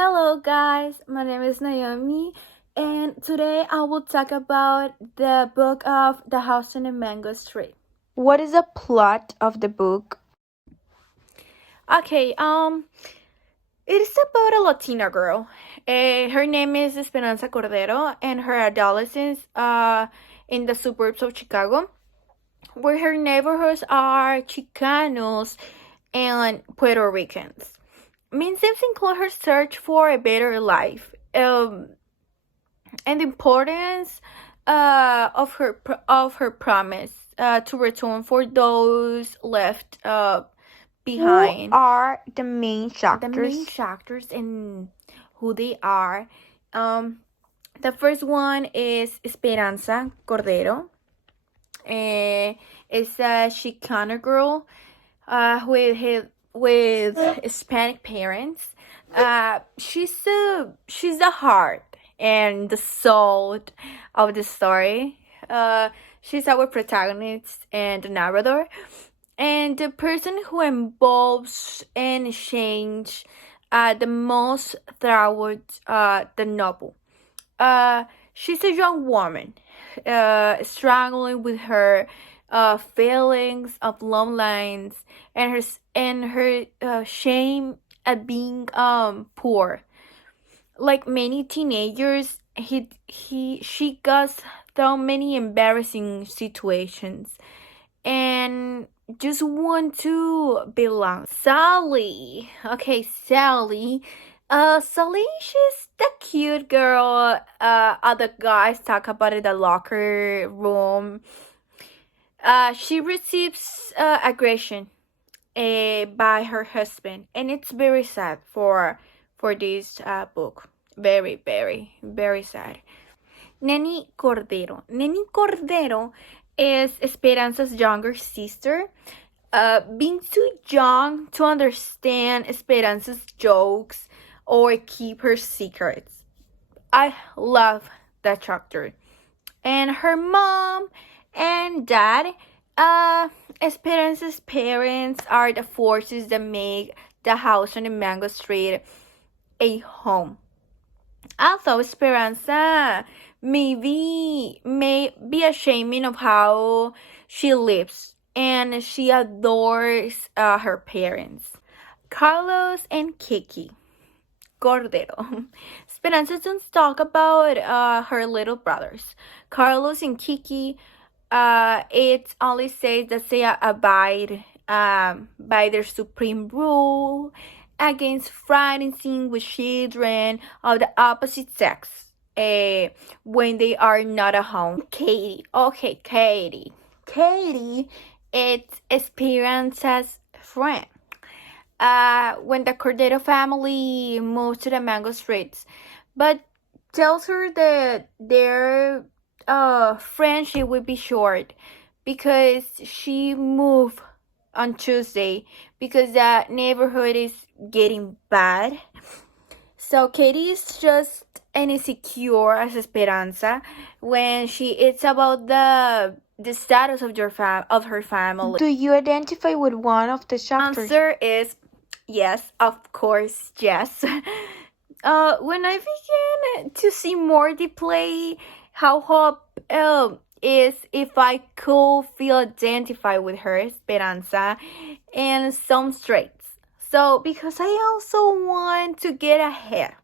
Hello, guys. My name is Naomi, and today I will talk about the book of The House on the Mango Tree. What is the plot of the book? Okay, it is about a Latina girl. Her name is Esperanza Cordero, and her adolescence in the suburbs of Chicago, where her neighborhoods are Chicanos and Puerto Ricans. Main themes include her search for a better life, and the importance of her promise to return for those left behind. Who are the main The main characters? characters and who they are. The first one is Esperanza Cordero. It's a Chicana girl with Hispanic parents. She's the heart and the soul of the story. She's our protagonist and the narrator, and the person who involves and change the most throughout the novel. She's a young woman struggling with her feelings of loneliness and her shame at being poor. Like many teenagers, she goes through many embarrassing situations and just want to belong. Sally. Okay, Sally. Sally, she's the cute girl. Other guys talk about it in the locker room. She receives aggression by her husband, and it's very sad for this book. Very, very, very sad. Neni Cordero. Neni Cordero is Esperanza's younger sister. Being too young to understand Esperanza's jokes or keep her secrets. I love that chapter. And her mom and dad, Esperanza's parents, are the forces that make the house on the Mango Street a home. Although Esperanza may be ashamed of how she lives, and she adores her parents, Carlos and Kiki Cordero. Esperanza doesn't talk about her little brothers, Carlos and Kiki. It only says that they abide by their supreme rule against franchising with children of the opposite sex when they are not at home. Katie. Okay, Katie. Katie, it's Esperanza's friend. When the Cordero family moved to the Mango Streets, but tells her that their friendship would be short because she moved on Tuesday because the neighborhood is getting bad. So Katie is just an insecure as Esperanza when it's about the status of her family. Do you identify with one of the chapters? Answer is yes, of course, yes. When I began to see more deeply how hope is if I could feel identified with her, Esperanza, and some traits. So, because I also want to get ahead,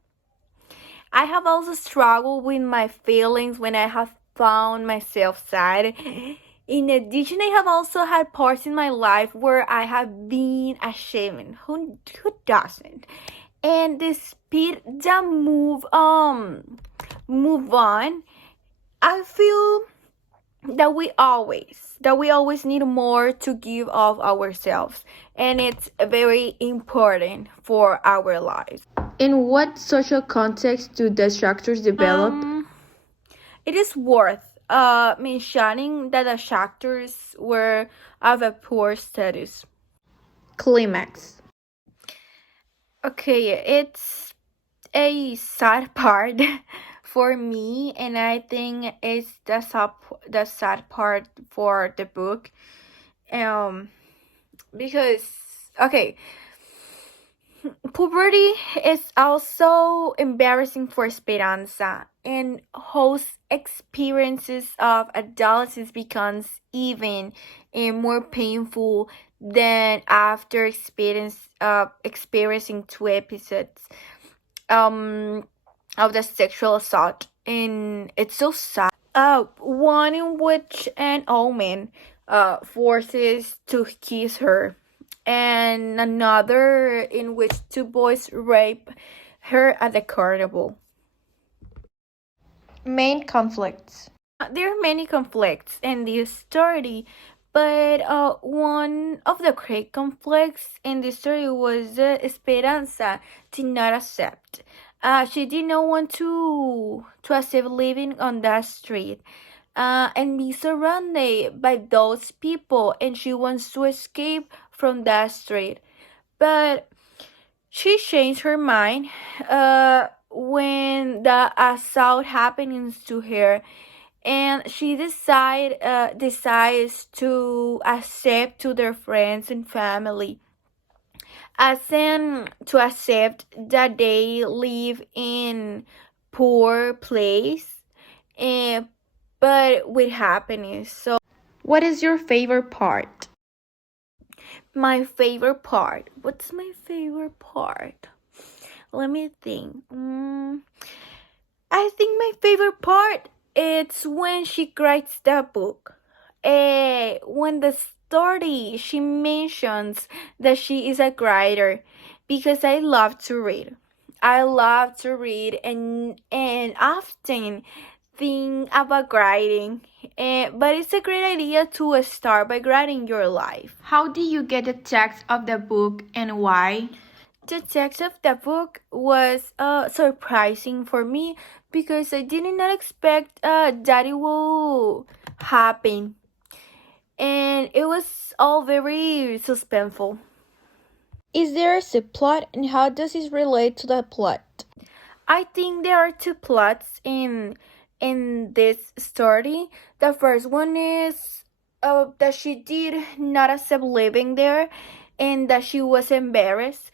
I have also struggled with my feelings when I have found myself sad. In addition, I have also had parts in my life where I have been ashamed. Who doesn't? And despite the move on, I feel that we always need more to give of ourselves, and it's very important for our lives. In what social context do the chapters develop? It is worth mentioning that the chapters were of a poor status. Climax. Okay, it's a sad part for me, and I think it's the sad part for the book. Because okay, Puberty is also embarrassing for Esperanza, and whose experiences of adolescence becomes even more painful than after experiencing 2 episodes um of the sexual assault, and it's so sad. One in which an old man forces to kiss her, and another in which 2 boys rape her at the carnival. Main conflicts. There are many conflicts in this story, but one of the great conflicts in this story was Esperanza did not accept. She did not want to accept living on that street and be surrounded by those people, and she wants to escape from that street. But she changed her mind when the assault happens to her, and she decides to accept to their friends and family, as in to accept that they live in poor place, and but with happiness. So What is your favorite part? my favorite part. What's my favorite part? Let me think. I think my favorite part it's when she writes the book. When the story she mentions that she is a writer, because I love to read. I love to read and often think about writing. But it's a great idea to start by writing your life. How did you get the text of the book and why? The text of the book was surprising for me because I did not expect that it will happen, and it was all very suspenseful. Is there a subplot and how does it relate to the plot? I think there are 2 plots in this story. The first one is that she did not accept living there, and that she was embarrassed.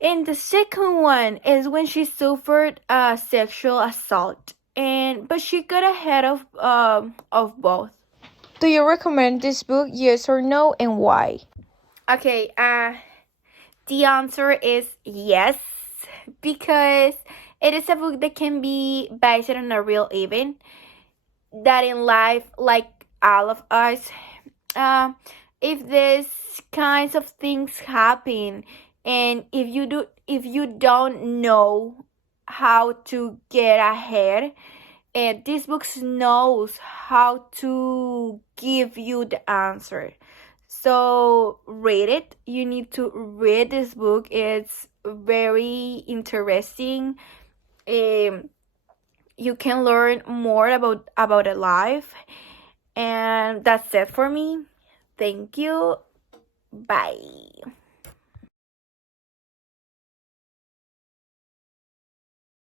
And the second one is when she suffered a sexual assault, and but she got ahead of both. Do you recommend this book, yes or no, and why? Okay, the answer is yes, because it is a book that can be based on a real event that in life, like all of us, uh, if these kinds of things happen, and if you don't know how to get ahead, and this book knows how to give you the answer. So read it. You need to read this book. It's very interesting. Um, you can learn more about a life, and that's it for me. Thank you. Bye.